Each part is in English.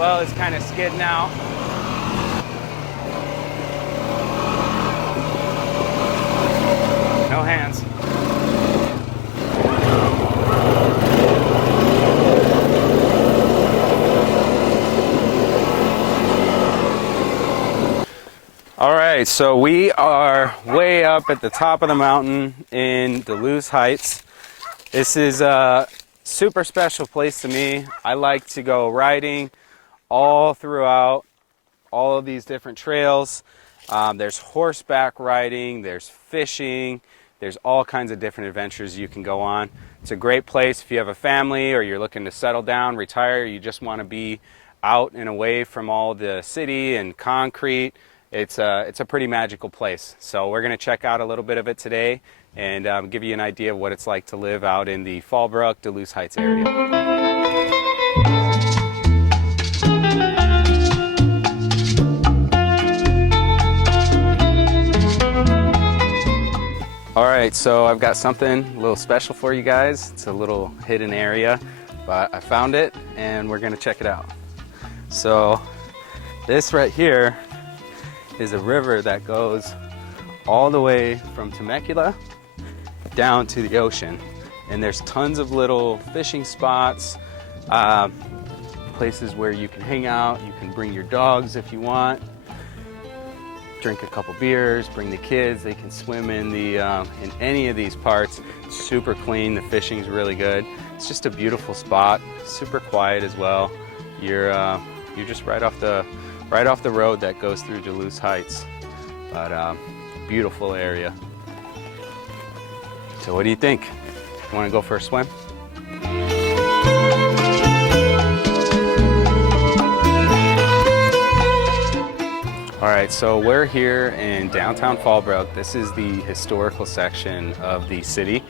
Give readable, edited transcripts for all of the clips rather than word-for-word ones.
well is kind of skidding out. No hands. All right, so we are way up at the top of the mountain in the Luz Heights. This is a super special place to me. I like to go riding all throughout all of these different trails. There's horseback riding, there's fishing, there's all kinds of different adventures you can go on. It's a great place if you have a family or you're looking to settle down, retire, you just want to be out and away from all the city and concrete. It's a pretty magical place. So we're going to check out a little bit of it today and give you an idea of what it's like to live out in the Fallbrook, Luz Heights area. All right, so I've got something a little special for you guys. It's a little hidden area, but I found it and we're going to check it out. So this right here is a river that goes all the way from Temecula down to the ocean. And there's tons of little fishing spots, places where you can hang out, you can bring your dogs if you want, drink a couple beers, bring the kids, they can swim in in any of these parts. It's super clean, the fishing's really good. It's just a beautiful spot, super quiet as well. You're just right off the road that goes through Luz Heights, but beautiful area. So what do you think? You want to go for a swim? All right, so we're here in downtown Fallbrook. This is the historical section of the city.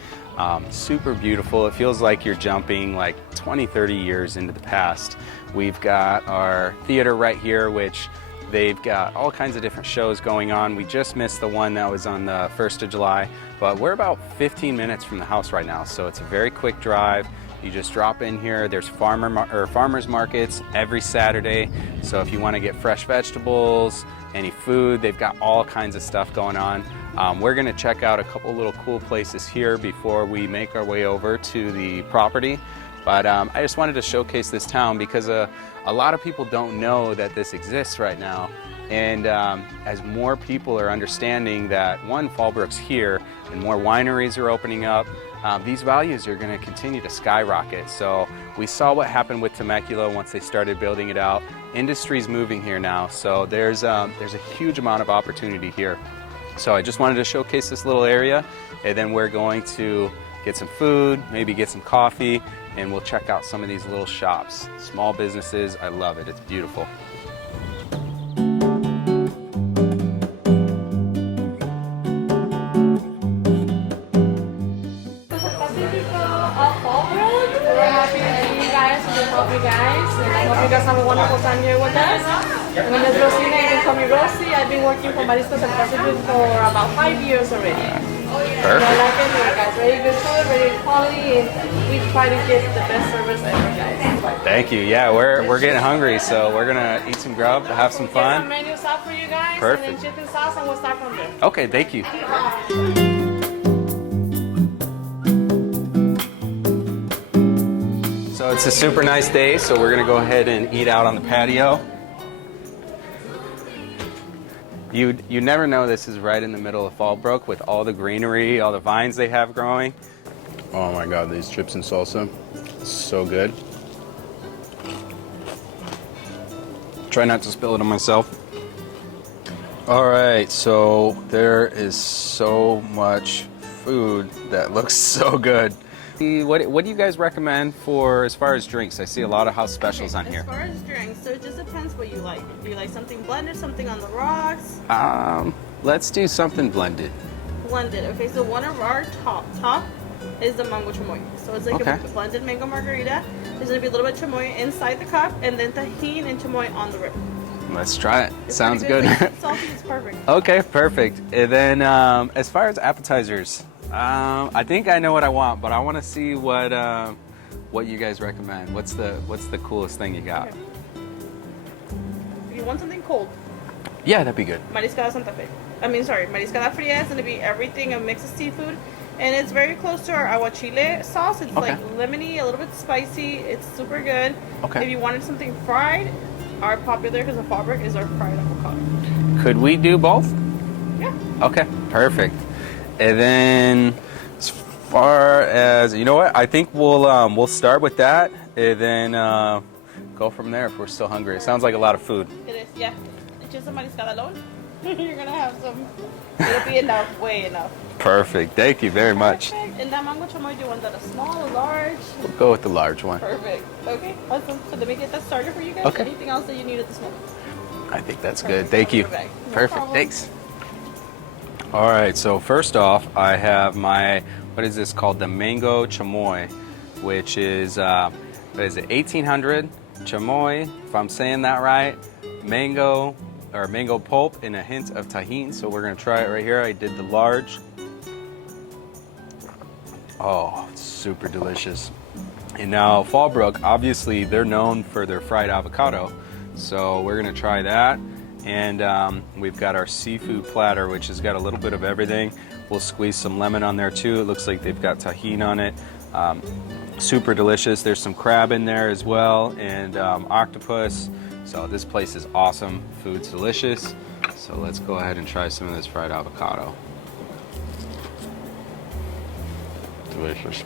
Super beautiful. It feels like you're jumping like 20, 30 years into the past. We've got our theater right here, which they've got all kinds of different shows going on. We just missed the one that was on the 1st of July, but we're about 15 minutes from the house right now, so it's a very quick drive. You just drop in here. There's farmers markets every Saturday, so if you want to get fresh vegetables, any food, they've got all kinds of stuff going on. We're going to check out a couple little cool places here before we make our way over to the property. But I just wanted to showcase this town because a lot of people don't know that this exists right now. And as more people are understanding that, one, Fallbrook's here and more wineries are opening up, these values are going to continue to skyrocket. So we saw what happened with Temecula once they started building it out. Industry's moving here now, so there's a huge amount of opportunity here. So I just wanted to showcase this little area, and then we're going to get some food, maybe get some coffee, and we'll check out some of these little shops. Small businesses, I love it, it's beautiful. Pacifico of Fallbrook. We're happy to see you guys and to help you guys. And I hope you guys have a wonderful time here with us. My name is Rosina, you can call me Rosie. I've been working for Mariscos and Pacifico for about 5 years already. Perfect. And I like it here, guys. Very good food, very good quality, and we try to get the best service ever, guys. Thank you. Yeah, we're getting hungry, so we're gonna eat some grub, have some Get fun. some menus out for you guys. Perfect. And then chicken sauce, and we'll start from there. Okay, thank you. So it's a super nice day, so we're gonna go ahead and eat out on the patio. You never know this is right in the middle of Fallbrook with all the greenery, all the vines they have growing. Oh my God, these chips and salsa, so good. Try not to spill it on myself. All right, so there is so much food that looks so good. What do you guys recommend for as far as drinks? I see a lot of house specials on here. As far as drinks, so it just depends what you like. Do you like something blended, something on the rocks? Let's do something blended. Blended. Okay, so one of our top is the mango chamoy. So it's like Okay. a blended mango margarita. There's gonna be a little bit of chamoy inside the cup, and then tahini and chamoy on the rim. Let's try it. It's Sounds pretty good. It's salty, it's perfect. Okay, perfect. And then as far as appetizers, I think I know what I want, but I want to see what you guys recommend. What's the coolest thing you got? Okay. you want something cold, Yeah, that'd be good. Mariscada Santa Fe. Mariscada Fria is going to be everything, a mix of seafood. And it's very close to our aguachile sauce. It's Okay. like lemony, a little bit spicy. It's super good. Okay. If you wanted something fried, our popular, because of Fallbrook, is our fried avocado. Could we do both? Yeah. Okay, perfect. And then as far as, you know what, I think we'll start with that and then go from there if we're still hungry. It sounds like a lot of food. It is, yeah. It's just a mariscada alone. You're going to have some. It'll be enough, way enough. Perfect. Thank you very much. Perfect. And that mango chamoy, do you want that a small, a large? We'll go with the large one. Perfect. Okay, awesome. So let me get that started for you guys. Okay. Anything else that you need at this moment? I think that's Perfect. good. Thank you. No Perfect. problem. Thanks. All right. So first off, I have my, what is this called? The mango chamoy, which is, what is it? 1800 chamoy, if I'm saying that right. Mango or mango pulp and a hint of tahini. So we're going to try it right here. I did the large. Oh, it's super delicious. And now Fallbrook, obviously they're known for their fried avocado. So we're gonna try that. And we've got our seafood platter, which has got a little bit of everything. We'll squeeze some lemon on there too. It looks like they've got tahini on it. Super delicious. There's some crab in there as well, and octopus. So this place is awesome. Food's delicious. So let's go ahead and try some of this fried avocado. Delicious.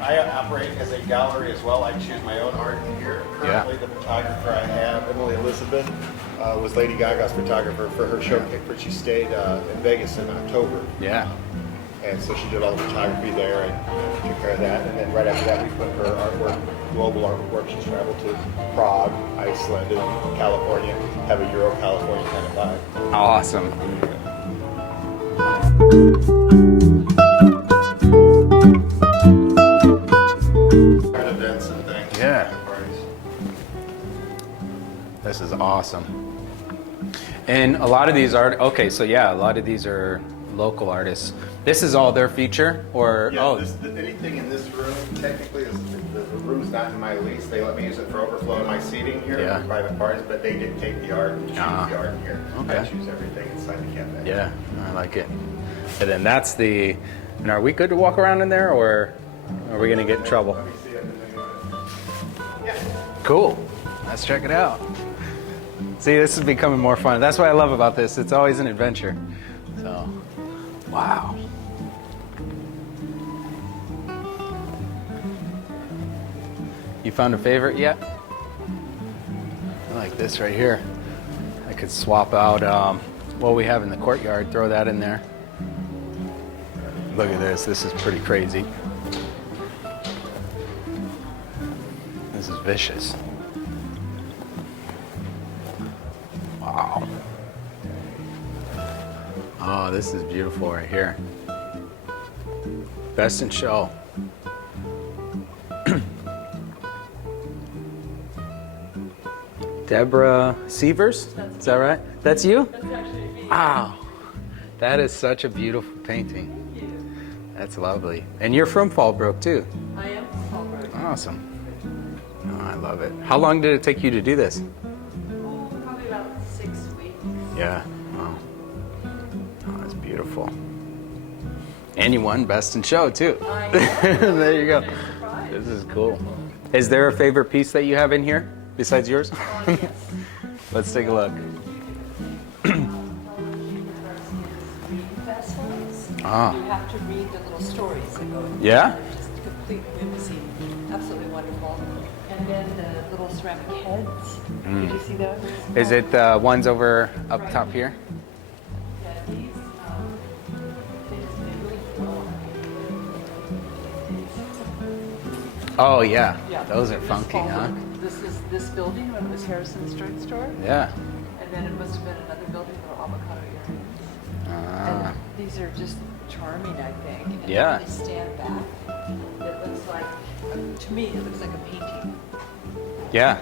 I operate as a gallery as well. I choose my own art here. Currently, the photographer I have, Emily Elizabeth, was Lady Gaga's photographer for her show where she stayed in Vegas in October. Yeah. And so she did all the photography there and took care of that. And then right after that, we put her artwork, global artwork. She's traveled to Prague, Iceland, and California, have a Euro California kind of vibe. Awesome. Events and things. Yeah. Parties. This is awesome. And a lot of these are, okay, so yeah, a lot of these are local artists. This is all their feature, or, Yeah, oh, anything in this room technically is the room's not in my lease. They let me use it for overflow in my seating here Yeah. for private parties, but they dictate the art and choose the art here. Okay. I choose everything inside the cafe. yeah, I like it. And then that's the, and are we good to walk around in there, or are we gonna get in trouble? Let me see it. Yeah. Cool, let's check it out. See, this is becoming more fun. That's what I love about this. It's always an adventure. So, wow. You found a favorite yet? I like this right here. I could swap out what we have in the courtyard, throw that in there. Look at this. This is pretty crazy. This is vicious. Wow. Oh, this is beautiful right here. Best in show. Deborah Sievers? Is that right? That's you? That's actually me. Wow. That is such a beautiful painting. Thank you. That's lovely. And you're from Fallbrook too. I am from Fallbrook. Awesome. Oh, I love it. How long did it take you to do this? Oh, probably about 6 weeks. Yeah. Wow. Oh, that's beautiful. And you won Best in Show too. I know. There you go. Nice surprise. This is cool. Is there a favorite piece that you have in here besides yours? Yes. Let's take a look. Ah. You have to read the little stories that go in. Yeah? They're just complete whimsy, absolutely wonderful. And then the little ceramic heads. Did you see those? Is it the ones over up top here? Yeah, these, they really flow. Oh yeah. Yeah. Those are This funky, huh? Fallbrook. This is this building when it was Harrison's drugstore. Yeah. And then it must have been another building for avocado earrings. Ah. And these are just charming, I think. And Yeah. when they stand back, it looks like a To me, it looks like a painting. Yeah,